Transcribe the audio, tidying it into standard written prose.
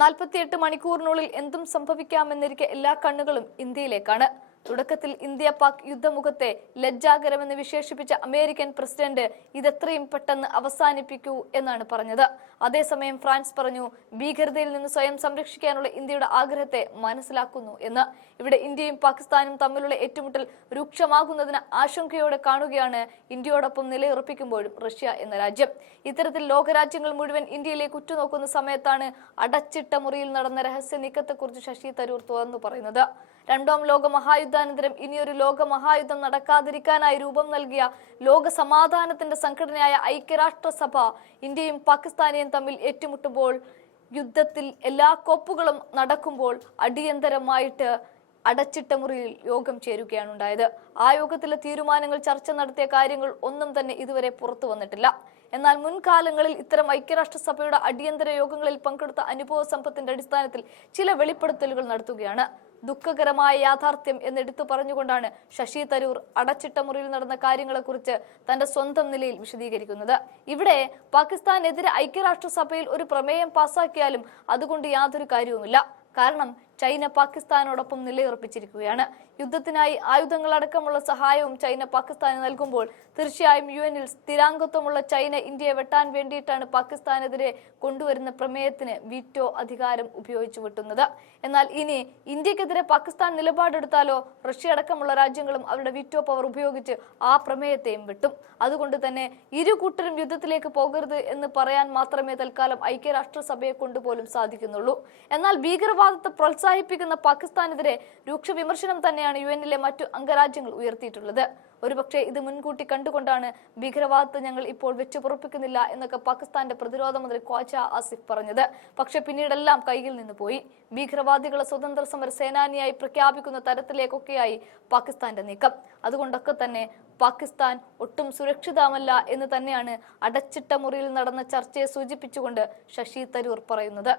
48 മണിക്കൂറിനുള്ളിൽ എന്തും സംഭവിക്കാമെന്നിരിക്കെ എല്ലാ കണ്ണുകളും ഇന്ത്യയിലേക്കാണ്. തുടക്കത്തിൽ ഇന്ത്യ പാക് യുദ്ധമുഖത്തെ ലജ്ജാകരമെന്ന് വിശേഷിപ്പിച്ച അമേരിക്കൻ പ്രസിഡന്റ് ഇതെത്രയും പെട്ടെന്ന് അവസാനിപ്പിക്കൂ എന്നാണ് പറഞ്ഞത്. അതേസമയം ഫ്രാൻസ് പറഞ്ഞു, ഭീകരതയിൽ നിന്ന് സ്വയം സംരക്ഷിക്കാനുള്ള ഇന്ത്യയുടെ ആഗ്രഹത്തെ മനസ്സിലാക്കുന്നു എന്ന്. ഇവിടെ ഇന്ത്യയും പാകിസ്ഥാനും തമ്മിലുള്ള ഏറ്റുമുട്ടൽ രൂക്ഷമാകുന്നതിന് ആശങ്കയോടെ കാണുകയാണ് ഇന്ത്യയോടൊപ്പം നിലയുറപ്പിക്കുമ്പോഴും റഷ്യ എന്ന രാജ്യം. ഇത്തരത്തിൽ ലോകരാജ്യങ്ങൾ മുഴുവൻ ഇന്ത്യയിലേക്ക് ഉറ്റുനോക്കുന്ന സമയത്താണ് അടച്ചിട്ട മുറിയിൽ നടന്ന രഹസ്യ നീക്കത്തെക്കുറിച്ച് ശശി തരൂർ തുറന്നു പറയുന്നത്. രണ്ടാം ലോക മഹായുദ്ധാനന്തരം ഇനിയൊരു ലോക മഹായുദ്ധം നടക്കാതിരിക്കാനായി രൂപം നൽകിയ ലോക സമാധാനത്തിന്റെ സംഘടനയായ ഐക്യരാഷ്ട്രസഭ ഇന്ത്യയും പാകിസ്ഥാനെയും തമ്മിൽ ഏറ്റുമുട്ടുമ്പോൾ, യുദ്ധത്തിൽ എല്ലാ കോപ്പുകളും നടക്കുമ്പോൾ അടിയന്തരമായിട്ട് അടച്ചിട്ട മുറിയിൽ യോഗം ചേരുകയാണ് ഉണ്ടായത്. ആ യോഗത്തിലെ തീരുമാനങ്ങൾ, ചർച്ച നടത്തിയ കാര്യങ്ങൾ ഒന്നും തന്നെ ഇതുവരെ പുറത്തു വന്നിട്ടില്ല. എന്നാൽ മുൻകാലങ്ങളിൽ ഇത്തരം ഐക്യരാഷ്ട്രസഭയുടെ അടിയന്തര യോഗങ്ങളിൽ പങ്കെടുത്ത അനുഭവ സമ്പത്തിന്റെ അടിസ്ഥാനത്തിൽ ചില വെളിപ്പെടുത്തലുകൾ നടത്തുകയാണ്. ദുഃഖകരമായ യാഥാർത്ഥ്യം എന്നെടുത്തു പറഞ്ഞുകൊണ്ടാണ് ശശി തരൂർ അടച്ചിട്ട മുറിയിൽ നടന്ന കാര്യങ്ങളെക്കുറിച്ച് തന്റെ സ്വന്തം നിലയിൽ വിശദീകരിക്കുന്നത്. ഇവിടെ പാകിസ്ഥാനെതിരെ ഐക്യരാഷ്ട്രസഭയിൽ ഒരു പ്രമേയം പാസാക്കിയാലും അതുകൊണ്ട് യാതൊരു കാര്യവുമില്ല. കാരണം ചൈന പാകിസ്ഥാനോടൊപ്പം നിലയുറപ്പിച്ചിരിക്കുകയാണ്. യുദ്ധത്തിനായി ആയുധങ്ങളടക്കമുള്ള സഹായവും ചൈന പാകിസ്ഥാന് നൽകുമ്പോൾ തീർച്ചയായും UN-ൽ സ്ഥിരാംഗത്വമുള്ള ചൈന ഇന്ത്യയെ വെട്ടാൻ വേണ്ടിയിട്ടാണ് പാകിസ്ഥാനെതിരെ കൊണ്ടുവരുന്ന പ്രമേയത്തിന് വീറ്റോ അധികാരം ഉപയോഗിച്ചു വെട്ടുന്നത്. എന്നാൽ ഇനി ഇന്ത്യക്കെതിരെ പാകിസ്ഥാൻ നിലപാടെടുത്താലോ റഷ്യ അടക്കമുള്ള രാജ്യങ്ങളും അവരുടെ വീറ്റോ പവർ ഉപയോഗിച്ച് ആ പ്രമേയത്തെയും വെട്ടും. അതുകൊണ്ട് തന്നെ ഇരു കൂട്ടരും യുദ്ധത്തിലേക്ക് പോകരുത് എന്ന് പറയാൻ മാത്രമേ തൽക്കാലം ഐക്യരാഷ്ട്രസഭയെ കൊണ്ടുപോലും സാധിക്കുന്നുള്ളൂ. എന്നാൽ ഭീകരവാദത്തെ പ്രോത്സാഹിപ്പിക്കുന്ന പാകിസ്ഥാനെതിരെ രൂക്ഷ വിമർശനം തന്നെയാണ് UN-ലെ മറ്റു അംഗരാജ്യങ്ങൾ ഉയർത്തിയിട്ടുള്ളത്. ഒരുപക്ഷെ ഇത് മുൻകൂട്ടി കണ്ടുകൊണ്ടാണ് ഭീകരവാദത്തെ ഞങ്ങൾ ഇപ്പോൾ വെച്ചുപുറപ്പിക്കുന്നില്ല എന്നൊക്കെ പാകിസ്ഥാന്റെ പ്രതിരോധ മന്ത്രി ഖ്വാജ ആസിഫ് പറഞ്ഞത്. പക്ഷെ പിന്നീടെല്ലാം കയ്യിൽ നിന്ന് പോയി. ഭീകരവാദികളെ സ്വതന്ത്ര സമര സേനാനിയായി പ്രഖ്യാപിക്കുന്ന തരത്തിലേക്കൊക്കെയായി പാകിസ്ഥാന്റെ നീക്കം. അതുകൊണ്ടൊക്കെ തന്നെ പാകിസ്ഥാൻ ഒട്ടും സുരക്ഷിതമല്ല എന്ന് തന്നെയാണ് അടച്ചിട്ട മുറിയിൽ നടന്ന ചർച്ചയെ സൂചിപ്പിച്ചുകൊണ്ട് ശശി തരൂർ പറയുന്നത്.